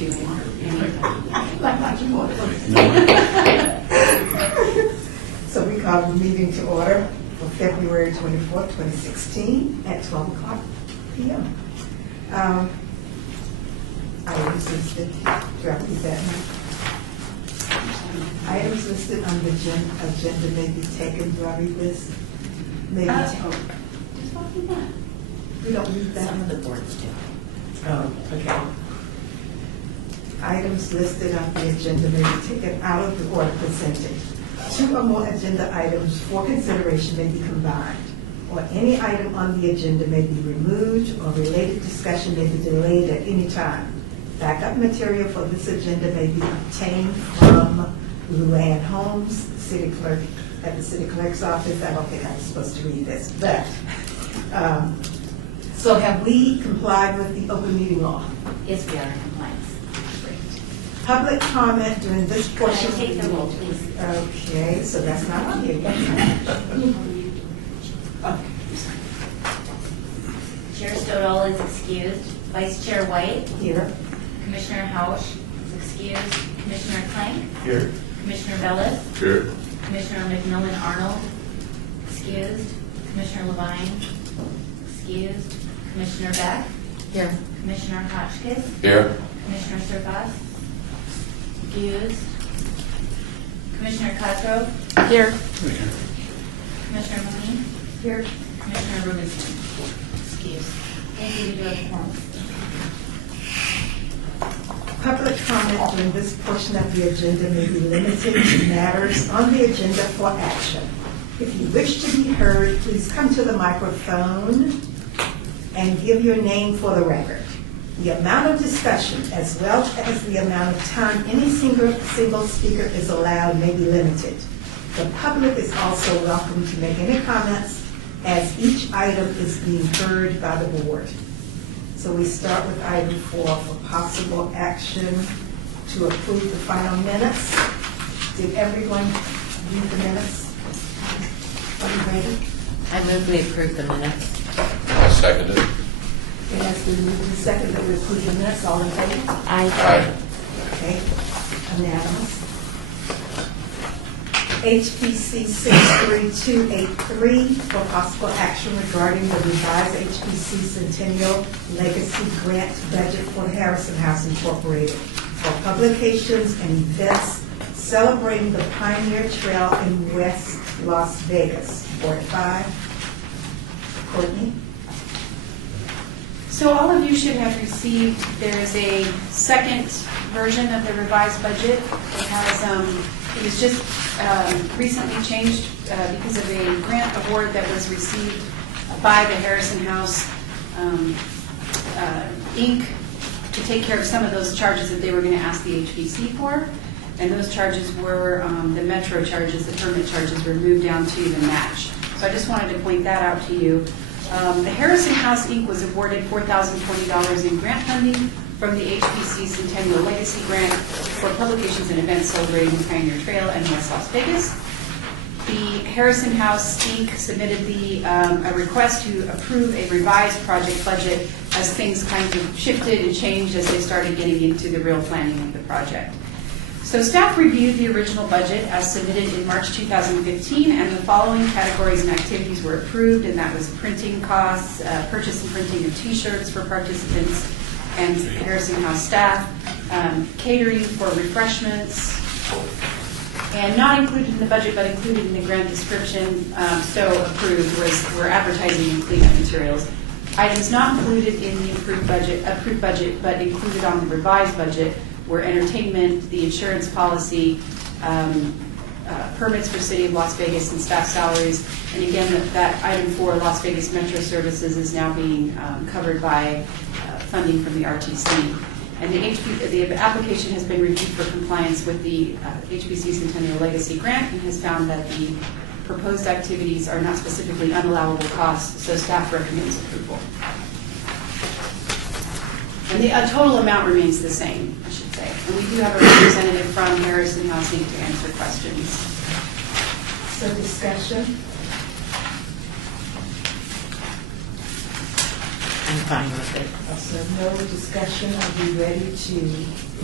to anytime. Like you want. So we call the meeting to order for February 24th, 2016 at 12 o'clock p.m. Items listed, do I read that now? Items listed on the agenda may be taken, do I read this? Maybe Just walking that. we don't read that. Some of the boards do. Oh, okay. Items listed on the agenda may be taken out of the order presented. Two or more agenda items for consideration may be combined, or any item on the agenda may be removed, or related discussion may be delayed at any time. Backup material for this agenda may be obtained from Luann Holmes, city clerk, at the city clerk's office. I don't think I was supposed to read this, but, so have we complied with the open meeting law? Yes, we are in compliance. Public comment during this Can I portion. take the roll, please? Okay, so that's not on here. Okay. Chair Stodall is excused. Vice Chair White, Here. Commissioner Hausch is excused. Commissioner Plank, Here. Commissioner Bellis, Here. Commissioner McMillan Arnold, excused. Commissioner Levine, excused. Commissioner Beck, Here. Commissioner Hotchkiss, Here. Commissioner Surface, excused. Commissioner Cosgrove, Here. Commissioner Mooney, Here. Commissioner Rubinstein, excused. Thank you, you do have a quorum. Public comment during this portion of the agenda may be limited to matters on the agenda for action. If you wish to be heard, please come to the microphone and give your name for the record. The amount of discussion, as well as the amount of time any single speaker is allowed, may be limited. The public is also welcome to make any comments as each item is being heard by the board. So we start with item 4 for possible action to approve the final minutes. Did everyone read the minutes? Are you ready? I move we approve the minutes. I second it. It has been moved and seconded that we approve the minutes. All in favor? Aye. Okay, unanimous. HPC 63283 for possible action regarding the revised HPC Centennial Legacy Grant Budget for Harrison House Incorporated for publications and events celebrating the Pioneer Trail in West Las Vegas. Board 5. Courtney? So all of you should have received, there is a second version of the revised budget. It has, it was just recently changed because of a grant award that was received by the Harrison House Inc. to take care of some of those charges that they were going to ask the HPC for. And those charges were the metro charges, the permit charges were moved down to the match. So I just wanted to point that out to you. The Harrison House Inc. was awarded $4,020 in grant funding from the HPC Centennial Legacy Grant for publications and events celebrating the Pioneer Trail in West Las Vegas. The Harrison House Inc. submitted a request to approve a revised project budget as things kind of shifted and changed as they started getting into the real planning of the project. So staff reviewed the original budget as submitted in March 2015, and the following categories and activities were approved, and that was printing costs, purchase and printing of T-shirts for participants and Harrison House staff, catering for refreshments, and not included in the budget but included in the grant description, so approved, were advertising and cleanup materials. Items not included in the approved budget but included on the revised budget were entertainment, the insurance policy, permits for City of Las Vegas and staff salaries. And again, that item for Las Vegas Metro Services is now being covered by funding from the RTC. And the application has been reviewed for compliance with the HBC Centennial Legacy Grant and has found that the proposed activities are not specifically unallowable costs, so staff recommends approval. And the total amount remains the same, I should say. And we do have a representative from Harrison House Inc. to answer questions. So discussion. I'm fine with it. So no discussion, are we ready to,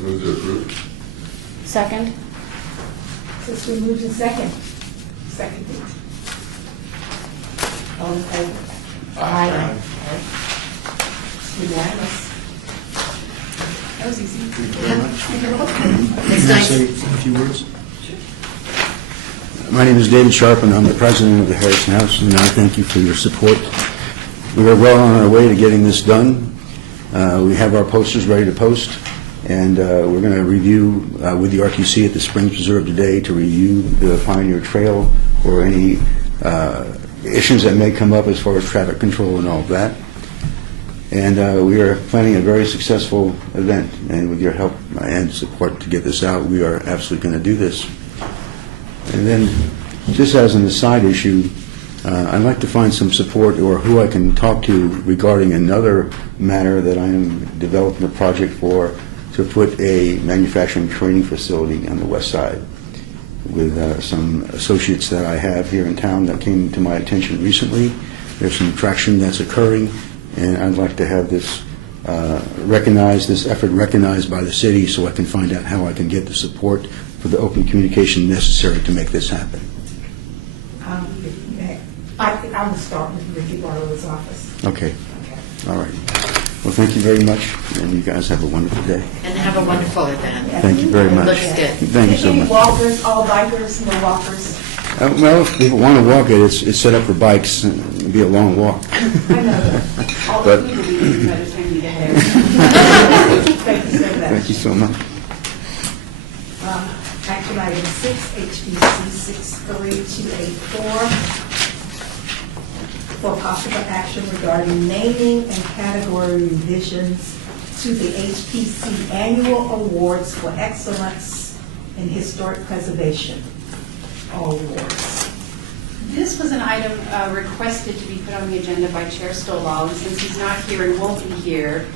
Move to approve. Second? so it's been moved in second. Seconded. All in favor? Aye. Unanimous. That was easy. Thank you very much. It's Can I nice. say a few words? My name is David Sharp, and I'm the president of the Harrison House, and I thank you for your support. We are well on our way to getting this done. We have our posters ready to post, and we're going to review with the RTC at the Springs Preserve today to review the Pioneer Trail or any issues that may come up as far as traffic control and all of that. And we are planning a very successful event, and with your help and support to get this out, we are absolutely going to do this. And then, just as an aside issue, I'd like to find some support or who I can talk to regarding another matter that I am developing a project for, to put a manufacturing training facility on the west side with some associates that I have here in town that came to my attention recently. There's some traction that's occurring, and I'd like to have this recognized, this effort recognized by the city, so I can find out how I can get the support for the open communication necessary to make this happen. I will start with Ricky Barlow's office. Okay, Okay. all right. Well, thank you very much, and you guys have a wonderful day. And have a wonderful event. Thank you very much. Looks good. Thank you so Any much. walkers, all bikers, no walkers? Well, if people want to walk it, it's set up for bikes, and it'll be a long walk. I know that. All But- the food will be eaten by the time you get there. Thank you so much. Thank you so much. Action item 6, HBC 63284, for possible action regarding naming and category revisions to the HPC Annual Awards for Excellence in Historic Preservation. All awards. This was an item requested to be put on the agenda by Chair Stovall, and since he's not here and won't be here,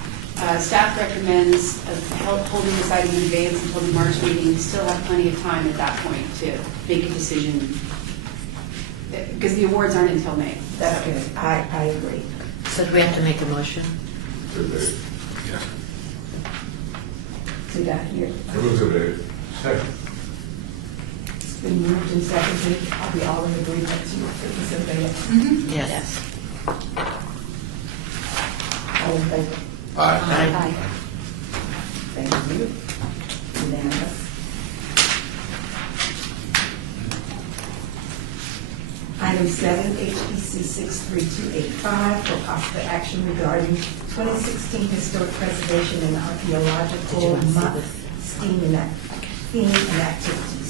staff recommends holding this item in abeyance until the March meeting. We still have plenty of time at that point to make a decision, because the awards aren't until May. That's good. I agree. So do we have to make a motion? Yes. So that here, Move to approve. Second. it's been moved and seconded. Are we all in agreement to put this in there? Yes. All in favor? Aye. Thank you. Unanimous. Item 7, HPC 63285, for possible action regarding 2016 Historic Preservation and Did Archaeological you want to see Month theme and activities.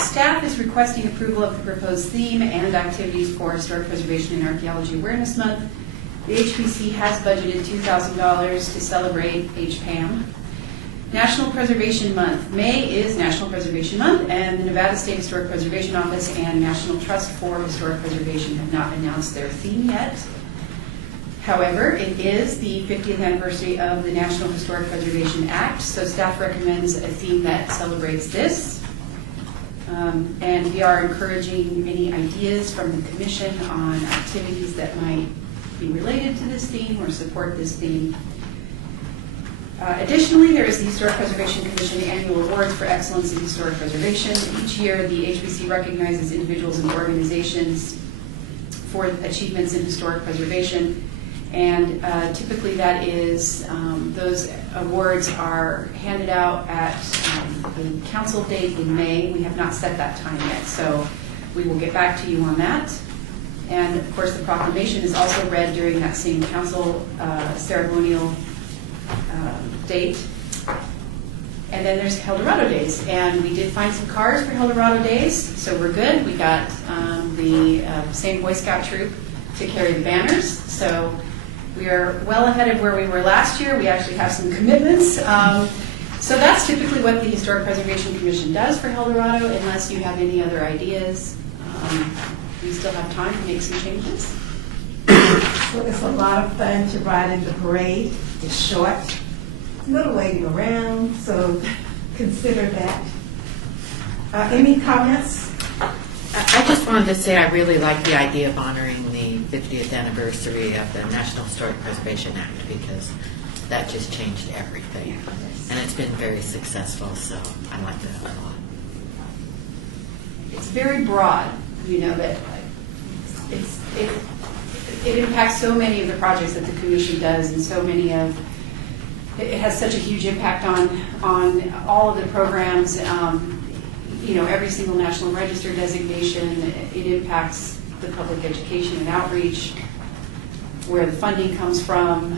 Staff is requesting approval of the proposed theme and activities for Historic Preservation and Archaeology Awareness Month. The HPC has budgeted $2,000 to celebrate HPAM. National Preservation Month. May is National Preservation Month, and the Nevada State Historic Preservation Office and National Trust for Historic Preservation have not announced their theme yet. However, it is the 50th anniversary of the National Historic Preservation Act, so staff recommends a theme that celebrates this. And we are encouraging any ideas from the commission on activities that might be related to this theme or support this theme. Additionally, there is the Historic Preservation Commission Annual Awards for Excellence in Historic Preservation. Each year, the HBC recognizes individuals and organizations for achievements in historic preservation. And typically that is, those awards are handed out at the council date in May. We have not set that time yet, so we will get back to you on that. And of course, the proclamation is also read during that same council ceremonial date. And then there's Eldorado Days, and we did find some cars for Eldorado Days, so we're good. We got the same Boy Scout troop to carry the banners, so we are well ahead of where we were last year. We actually have some commitments. So that's typically what the Historic Preservation Commission does for Eldorado, unless you have any other ideas. We still have time to make some changes. So it's a lot of fun to ride in the parade. It's short, a little waiting around, so consider that. Any comments? I just wanted to say I really like the idea of honoring the 50th anniversary of the National Historic Preservation Act because that just changed everything. And it's been very successful, so I like that a lot. It's very broad, that it impacts so many of the projects that the commission does and so many of, it has such a huge impact on all of the programs, every single National Register designation. It impacts the public education and outreach, where the funding comes from.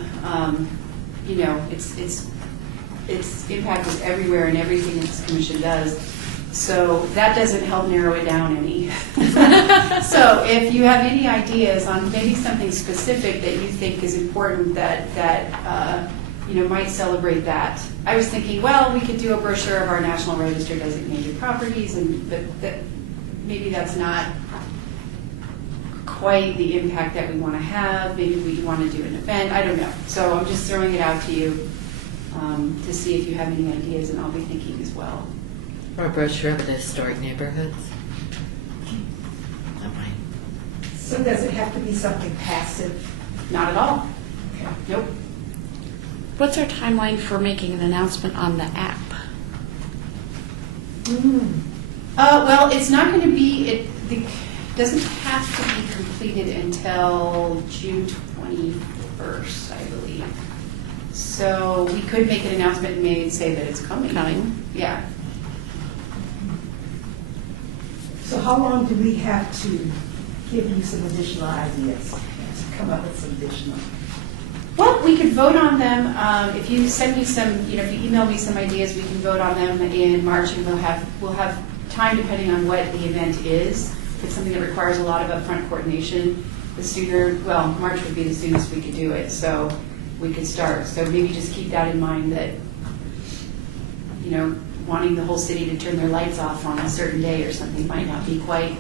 Its impact is everywhere in everything that this commission does. So that doesn't help narrow it down any. So if you have any ideas on maybe something specific that you think is important that might celebrate that. I was thinking, well, we could do a brochure of our National Register designated properties, but maybe that's not quite the impact that we want to have. Maybe we want to do an event. I don't know. So I'm just throwing it out to you to see if you have any ideas, and I'll be thinking as well. Or a brochure of the historic neighborhoods. That might. So does it have to be something passive? Not at all. Okay. Nope. What's our timeline for making an announcement on the app? Well, it's not going to be, it doesn't have to be completed until June 21st, I believe. So we could make an announcement in May and say that it's coming. Yeah. So how long do we have to give you some additional ideas, to come up with some additional? Well, we could vote on them. If you send me some, if you email me some ideas, we can vote on them in March, and we'll have time depending on what the event is. If it's something that requires a lot of upfront coordination, the sooner, March would be the soonest we could do it, so we could start. So maybe just keep that in mind that, wanting the whole city to turn their lights off on a certain day or something might not be quite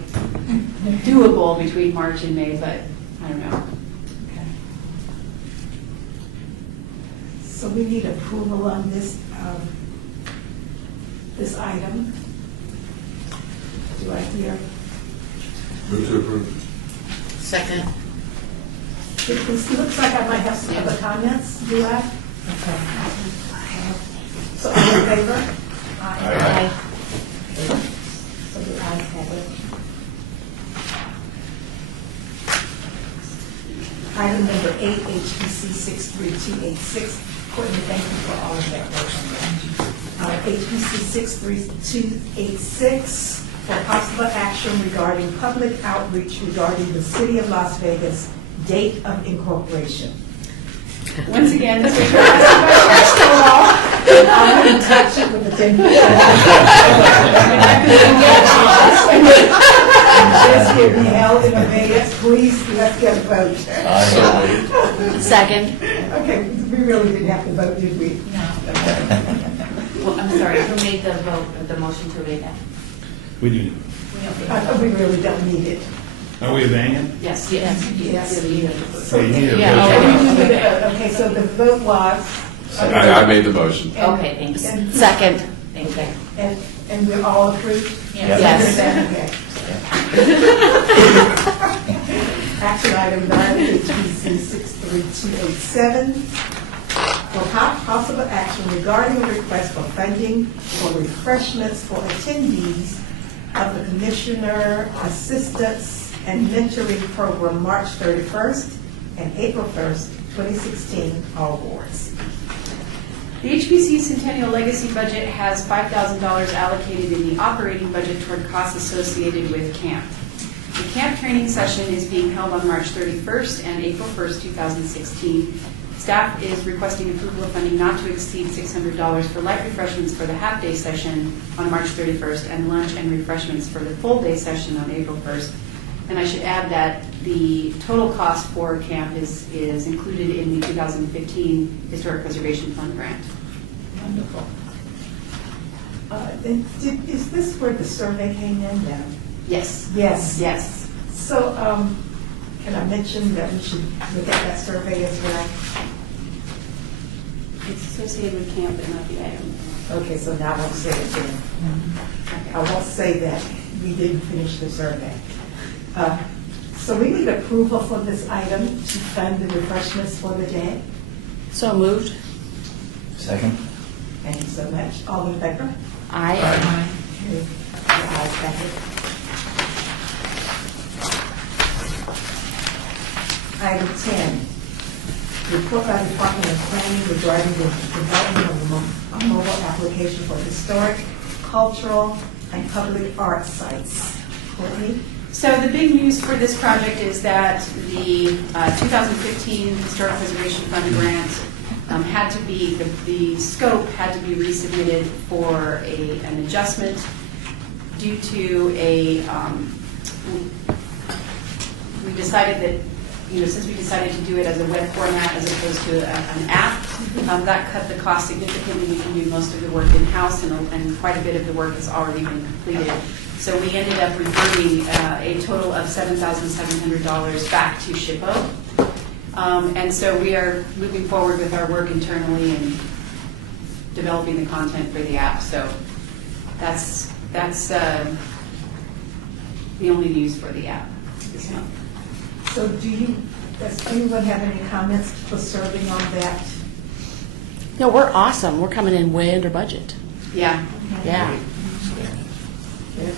doable between March and May, but I don't know. Okay. So we need approval on this item. Do I hear? Move to approve. Second. It looks like I might have some other comments. Do I? Okay. So all in favor? Aye. So the ayes have it. Item number 8, HPC 63286. Courtney, thank you for all of that work on that. HPC 63286 for possible action regarding public outreach regarding the City of Las Vegas date of incorporation. Once again, this is your last I wouldn't touch it with a 10 This will be held in abeyance. Please, let's get a vote. Second. Okay, we really didn't have to vote, did we? Well, I'm sorry, who made the vote, the motion to obey that? We do. I thought we really don't need it. Are we obeying it? Yes. Yes. So you need a Yeah, vote. okay. Okay, so the vote was. I made the motion. Okay, thanks. And- Second. Thank you. And we're all approved? Yes. Okay. Action item 9, HPC 63287. For possible action regarding a request for funding for refreshments for attendees of the Commissioner Assistance and Mentoring Program, March 31st and April 1st, 2016, all boards. The HPC Centennial Legacy budget has $5,000 allocated in the operating budget toward costs associated with camp. The camp training session is being held on March 31st and April 1st, 2016. Staff is requesting approval of funding not to exceed $600 for light refreshments for the half-day session on March 31st and lunch and refreshments for the full-day session on April 1st. And I should add that the total cost for camp is included in the 2015 Historic Preservation Fund grant. Wonderful. Is this where the survey came in now? Yes. Yes. Yes. So, can I mention that we should look at that survey as well? It's associated with camp, but not the item. Okay, so now I won't say it then. I won't say that we didn't finish the survey. So we need approval for this item to fund the refreshments for the day. So moved. Second? Thank you so much. All in favor? Aye. The ayes have it. Item 10, report by the Department of Planning regarding the development of a mobile application for historic, cultural, and public art sites. Courtney? So the big news for this project is that the 2015 Historic Preservation Fund grant had to be, the scope had to be resubmitted for an adjustment due to we decided that, since we decided to do it as a web format as opposed to an app, that cut the cost significantly. We can do most of the work in-house, and quite a bit of the work has already been completed. So we ended up reverting a total of $7,700 back to SHPO. And so we are moving forward with our work internally and developing the content for the app. So that's the only news for the app this month. So does anyone have any comments for serving on that? No, we're awesome. We're coming in way under budget. Yeah. Yeah. Good.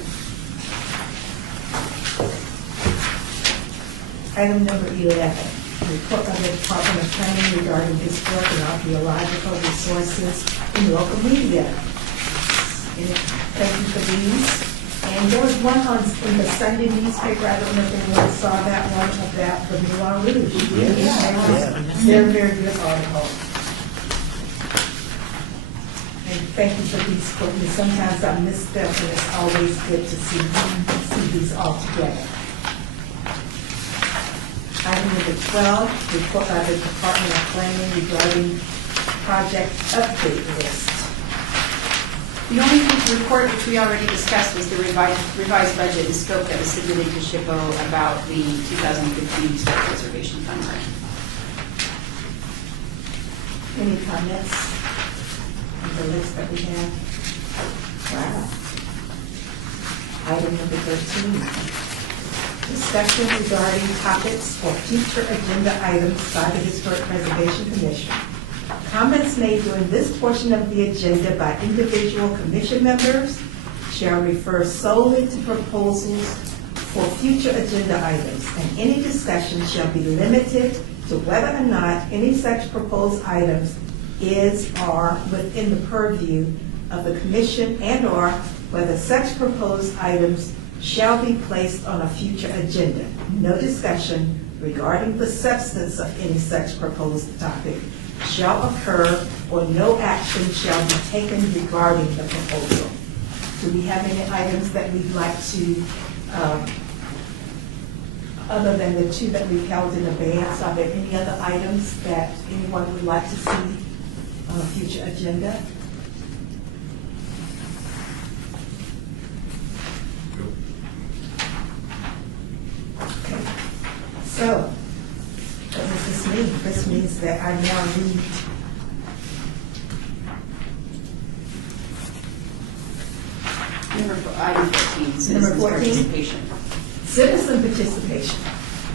Item number 11, report by the Department of Planning regarding historic and archaeological resources in local media. And thank you for these. And there was one in the Sunday newspaper, I don't know if anyone saw that one, about the Moulin Rouge. Yeah. Very, very good article. And thank you for these, Courtney. Sometimes I miss them, and it's always good to see these all together. Item number 12, report by the Department of Planning regarding project update list. The only thing to report, which we already discussed, was the revised budget and scope that was submitted to SHPO about the 2015 Historic Preservation Fund grant. Any comments on the list that we have? Wow. Item number 13, discussion regarding topics for future agenda items by the Historic Preservation Commission. Comments made during this portion of the agenda by individual commission members shall refer solely to proposals for future agenda items, and any discussion shall be limited to whether or not any such proposed items is or within the purview of the commission, and/or whether such proposed items shall be placed on a future agenda. No discussion regarding the substance of any such proposed topic shall occur, or no action shall be taken regarding the proposal. Do we have any items that we'd like to, other than the two that we've held in advance, are there any other items that anyone would like to see on a future agenda? Okay. So, what does this mean? This means that I now read Item 14, Number citizens 14. participation. citizen participation.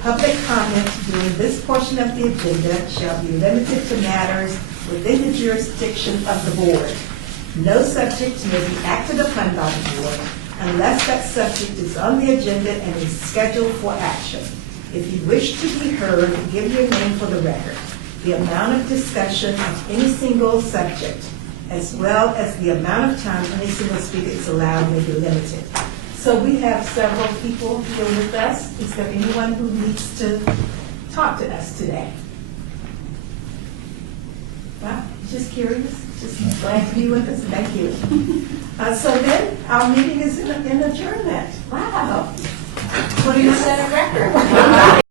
Public comment during this portion of the agenda shall be limited to matters within the jurisdiction of the board. No subject may be acted upon by the board unless that subject is on the agenda and is scheduled for action. If you wish to be heard, give your name for the record. The amount of discussion of any single subject, as well as the amount of time any single speaker is allowed, may be limited. So we have several people here with us. Is there anyone who needs to talk to us today? Wow, just curious, just glad to be with us. Thank you. So then, our meeting is in adjournment. Wow. 20 set a record.